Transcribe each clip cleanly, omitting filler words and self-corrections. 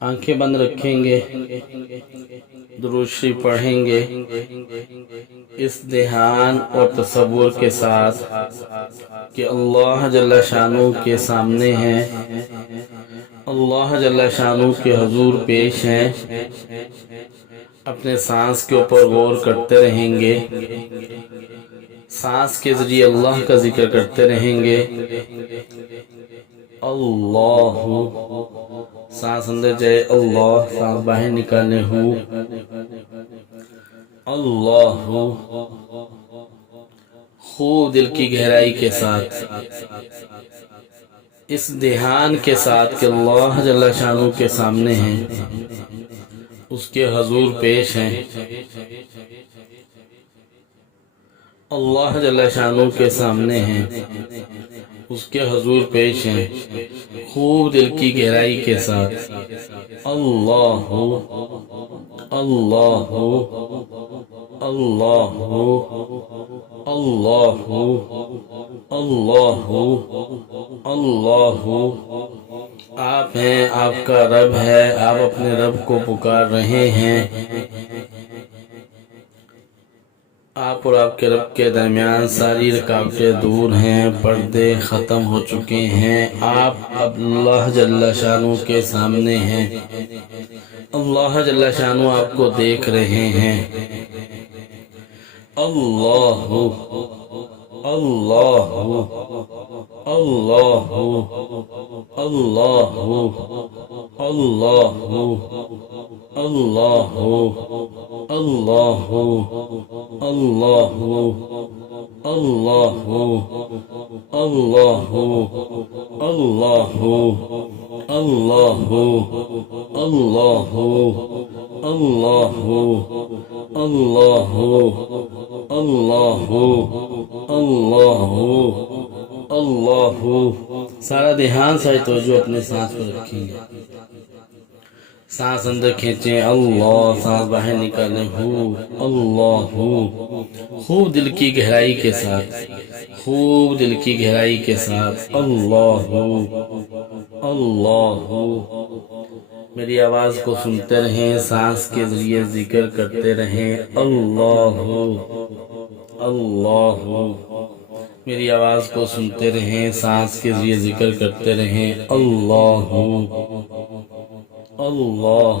آنکھیں بند رکھیں گے، درود شریف پڑھیں گے اس دھیان اور تصور کے ساتھ کہ اللہ جل شانہ کے سامنے ہیں، اللہ جل شانہ کے حضور پیش ہیں، اپنے سانس کے اوپر غور کرتے رہیں گے، سانس کے ذریعے اللہ کا ذکر کرتے رہیں گے۔ اللہ، سانس اندر جائے اللہ، سانس باہر نکالنے ہو اللہ، خوب دل کی گہرائی کے ساتھ اس دھیان کے ساتھ کہ اللہ جل شانہ کے سامنے ہیں، اس کے حضور پیش ہیں، اللہ جل شانہ کے سامنے ہیں، اس کے حضور پیش ہیں، خوب دل کی گہرائی کے ساتھ اللہ اللہ اللہ اللہ اللہ اللہ۔ آپ ہیں، آپ کا رب ہے، آپ اپنے رب کو پکار رہے ہیں، آپ اور آپ کے رب کے درمیان ساری رکاوٹیں دور ہیں، پردے ختم ہو چکے ہیں، آپ اللہ جل شانہ کے سامنے ہیں، اللہ جل شانہ آپ کو دیکھ رہے ہیں۔ اللہ اللہ اللہ اللہ اللہ اللہ اللہ اللہ اللہ اللہ اللہ اللہ اللہ اللہ اللہ اللہ اللہ۔ سارا دھیان ساری توجہ اپنے سانس پر رکھیں گے، سانس اندر کھینچیں اللہ، سانس باہر نکالیں ہو اللہ، خوب دل کی گہرائی کے ساتھ، خوب دل کی گہرائی کے ساتھ اللہ اللہ۔ میری آواز کو سنتے رہیں، سانس کے ذریعے ذکر کرتے رہیں اللہ اللہ۔ میری آواز کو سنتے رہیں، سانس کے ذریعے ذکر کرتے رہیں اللہ اللہ۔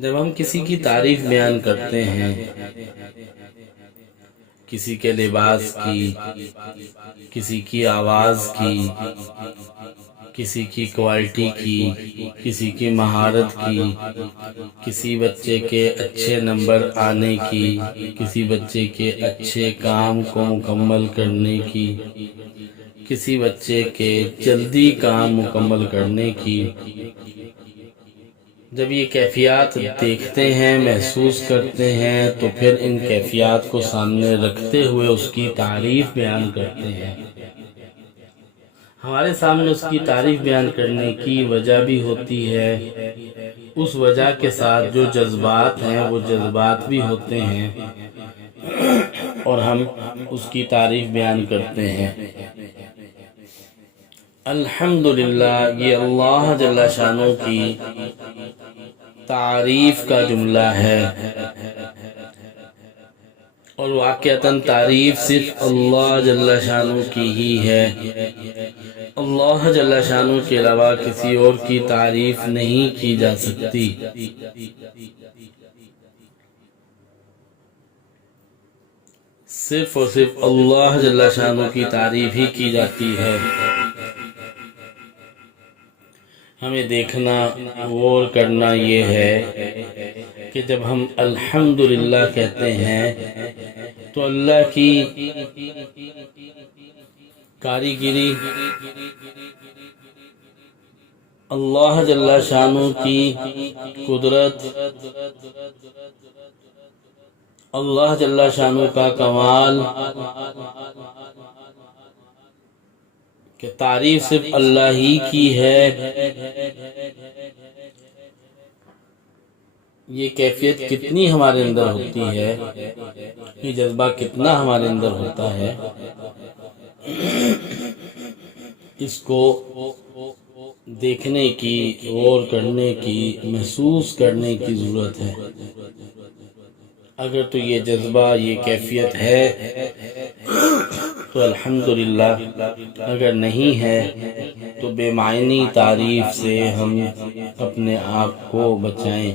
جب ہم کسی کی تعریف بیان کرتے ہیں، کسی کے لباس کی، کسی کی آواز کی، کسی کی کوالٹی کی، کسی کی مہارت کی، کسی بچے کے اچھے نمبر آنے کی، کسی بچے کے اچھے کام کو مکمل کرنے کی، کسی بچے کے جلدی کام مکمل کرنے کی، جب یہ کیفیات دیکھتے ہیں، محسوس کرتے ہیں، تو پھر ان کیفیات کو سامنے رکھتے ہوئے اس کی تعریف بیان کرتے ہیں۔ ہمارے سامنے اس کی تعریف بیان کرنے کی وجہ بھی ہوتی ہے، اس وجہ کے ساتھ جو جذبات ہیں وہ جذبات بھی ہوتے ہیں، اور ہم اس کی تعریف بیان کرتے ہیں۔ الحمدللہ، یہ اللہ جل شانہ کی تعریف کا جملہ ہے، اور واقعتاً تعریف صرف اللہ جل شانہ کی ہی ہے۔ اللہ جل شانہ کے علاوہ کسی اور کی تعریف نہیں کی جا سکتی۔ صرف اور صرف اللہ جل شانہ کی تعریف ہی کی جاتی ہے۔ ہمیں دیکھنا، غور کرنا یہ ہے کہ جب ہم الحمدللہ کہتے ہیں تو اللہ کی کاریگری، اللہ جل شانہ کی قدرت، اللہ جل شانہ کا کمال، کہ تعریف صرف اللہ ہی کی ہے، یہ کیفیت کتنی ہمارے اندر ہوتی ہے، یہ جذبہ کتنا ہمارے اندر ہوتا ہے، اس کو دیکھنے کی، غور کرنے کی، محسوس کرنے کی ضرورت ہے۔ اگر تو یہ جذبہ، یہ کیفیت ہے تو الحمدللہ، اگر نہیں ہے تو بے معنی تعریف سے ہم اپنے آپ کو بچائیں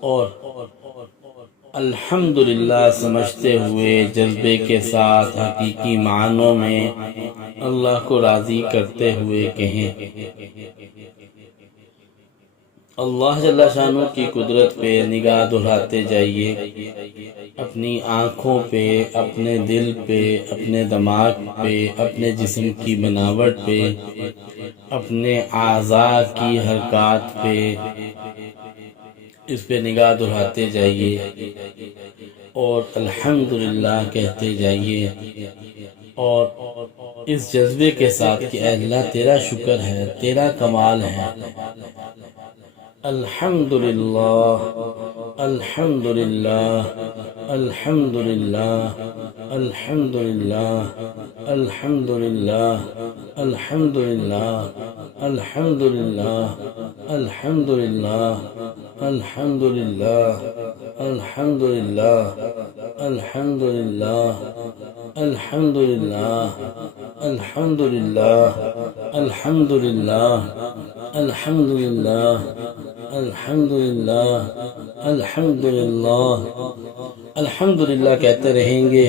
اور الحمدللہ سمجھتے ہوئے جذبے کے ساتھ حقیقی معنوں میں اللہ کو راضی کرتے ہوئے کہیں۔ اللہ جل شانہ کی قدرت پہ نگاہ دہراتے جائیے، اپنی آنکھوں پہ، اپنے دل پہ، اپنے دماغ پہ، اپنے جسم کی بناوٹ پہ، اپنے اعضاء کی حرکات پہ، اس پہ نگاہ دہراتے جائیے اور الحمدللہ کہتے جائیے، اور اس جذبے کے ساتھ کہ اے اللہ تیرا شکر ہے، تیرا کمال ہے، الحمدللہ، الحمدللہ، الحمدللہ، الحمدللہ، الحمدللہ، الحمدللہ، الحمدللہ، الحمدللہ، الحمدللہ، الحمدللہ، الحمدللہ، الحمدللہ، الحمدللہ، الحمدللہ، الحمدللہ، الحمدللہ، الحمدللہ، الحمدللہ کہتے رہیں گے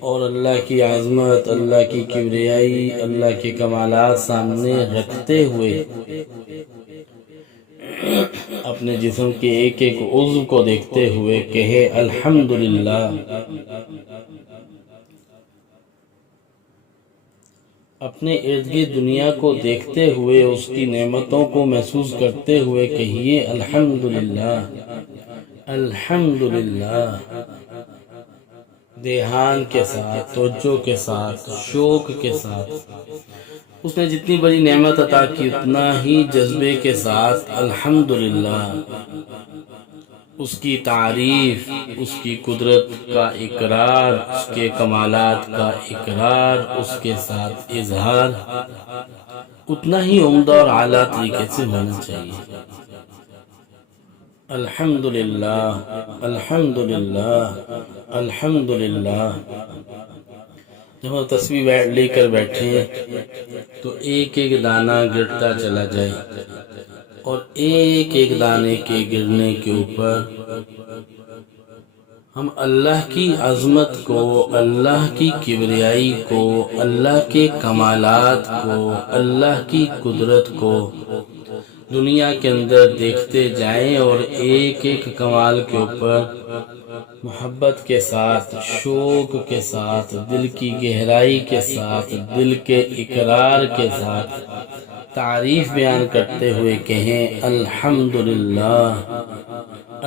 اور اللہ کی عظمت، اللہ کی کبریائی، اللہ کے کمالات سامنے رکھتے ہوئے اپنے جسم کے ایک ایک عضو کو دیکھتے ہوئے کہے الحمدللہ۔ اپنے ارد گرد دنیا کو دیکھتے ہوئے اس کی نعمتوں کو محسوس کرتے ہوئے کہیے الحمدللہ، الحمدللہ، دھیان کے ساتھ، توجہ کے ساتھ، شوق کے ساتھ۔ اس نے جتنی بڑی نعمت عطا کی اتنا ہی جذبے کے ساتھ الحمدللہ، اس کی تعریف، اس کی قدرت کا اقرار، اس کے کمالات کا اقرار، اس کے ساتھ اظہار اتنا ہی عمدہ اور اعلیٰ طریقے سے ہونا چاہیے۔ الحمدللہ، الحمدللہ، الحمدللہ۔ جب ہم تسبیح لے کر بیٹھیں تو ایک ایک دانہ گرتا چلا جائے اور ایک ایک دانے کے گرنے کے اوپر ہم اللہ کی عظمت کو، اللہ کی کبریائی کو، اللہ کے کمالات کو، اللہ کی قدرت کو دنیا کے اندر دیکھتے جائیں اور ایک ایک کمال کے اوپر محبت کے ساتھ، شوق کے ساتھ، دل کی گہرائی کے ساتھ، دل کے اقرار کے ساتھ تعریف بیان کرتے ہوئے کہیں الحمدللہ،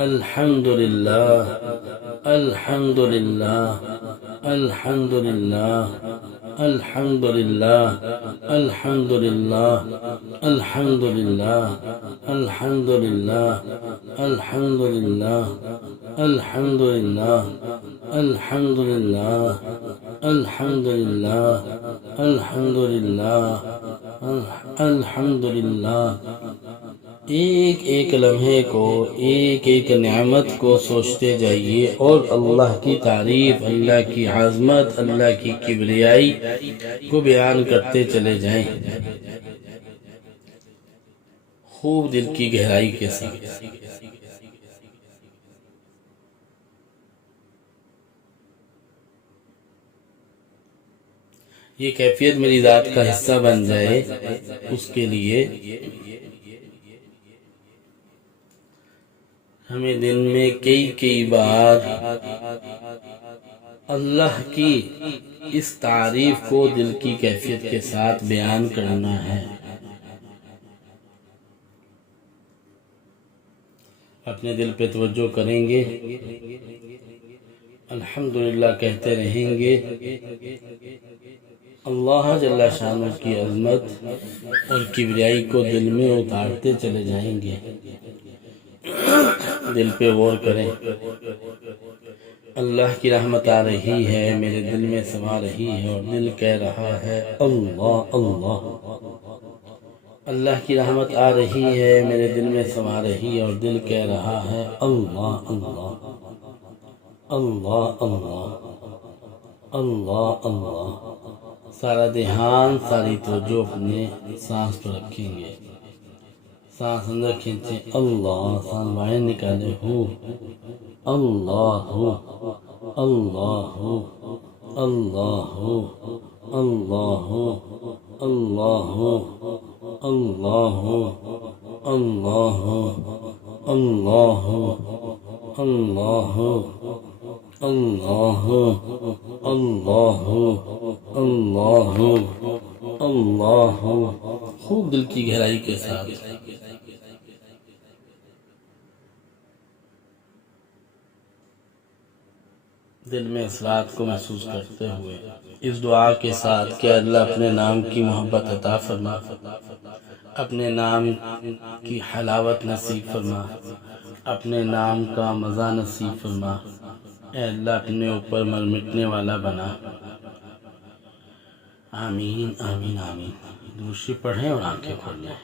الحمدللہ، الحمدللہ، الحمدللہ، الحمدللہ، الحمدللہ، الحمدللہ، الحمدللہ، الحمدللہ، الحمدللہ، الحمدللہ، الحمدللہ، الحمدللہ، الحمدللہ۔ ایک ایک لمحے کو، ایک ایک نعمت کو سوچتے جائیے اور اللہ کی تعریف، اللہ کی عظمت، اللہ کی کبریائی کو بیان کرتے چلے جائیں خوب دل کی گہرائی کے ساتھ۔ یہ کیفیت میری ذات کا حصہ بن جائے، اس کے لیے ہمیں دن میں کئی بار اللہ کی اس تعریف کو دل کی کیفیت کے ساتھ بیان کرنا ہے۔ اپنے دل پہ توجہ کریں گے، الحمدللہ کہتے رہیں گے، اللہ جل شانہ کی عظمت اور کبریائی کو دل میں اتارتے چلے جائیں گے۔ دل پہ غور کریں، اللہ کی رحمت آ رہی ہے، میرے دل میں سما رہی ہے اور دل کہہ رہا ہے اللہ اللہ۔ اللہ کی رحمت آ رہی ہے، میرے دل میں سما رہی ہے، اور دل کہہ رہا ہے اللہ اللہ اللہ اللہ اللہ اللہ۔ سارا دھیان، ساری توجہ اپنے سانس پر رکھیں گے۔ سانس اندر کھینچیں، اللہ، سانس باہر نکالے، ہو اللہ اللہ اللہ اللہ اللہ اللہ اللہ اللہ اللہ اللہ اللہ اللہ اللہ۔ خوب دل کی گہرائی کے ساتھ دل میں اس رات کو محسوس کرتے ہوئے اس دعا کے ساتھ کہ اللہ اپنے نام کی محبت عطا فرما، اپنے نام کی حلاوت نصیب فرما، اپنے نام کا مزہ نصیب فرما، اے اللہ اپنے اوپر مر مٹنے والا بنا۔ آمین آمین آمین۔ دوسری پڑھیں اور آنکھیں کھول لیں۔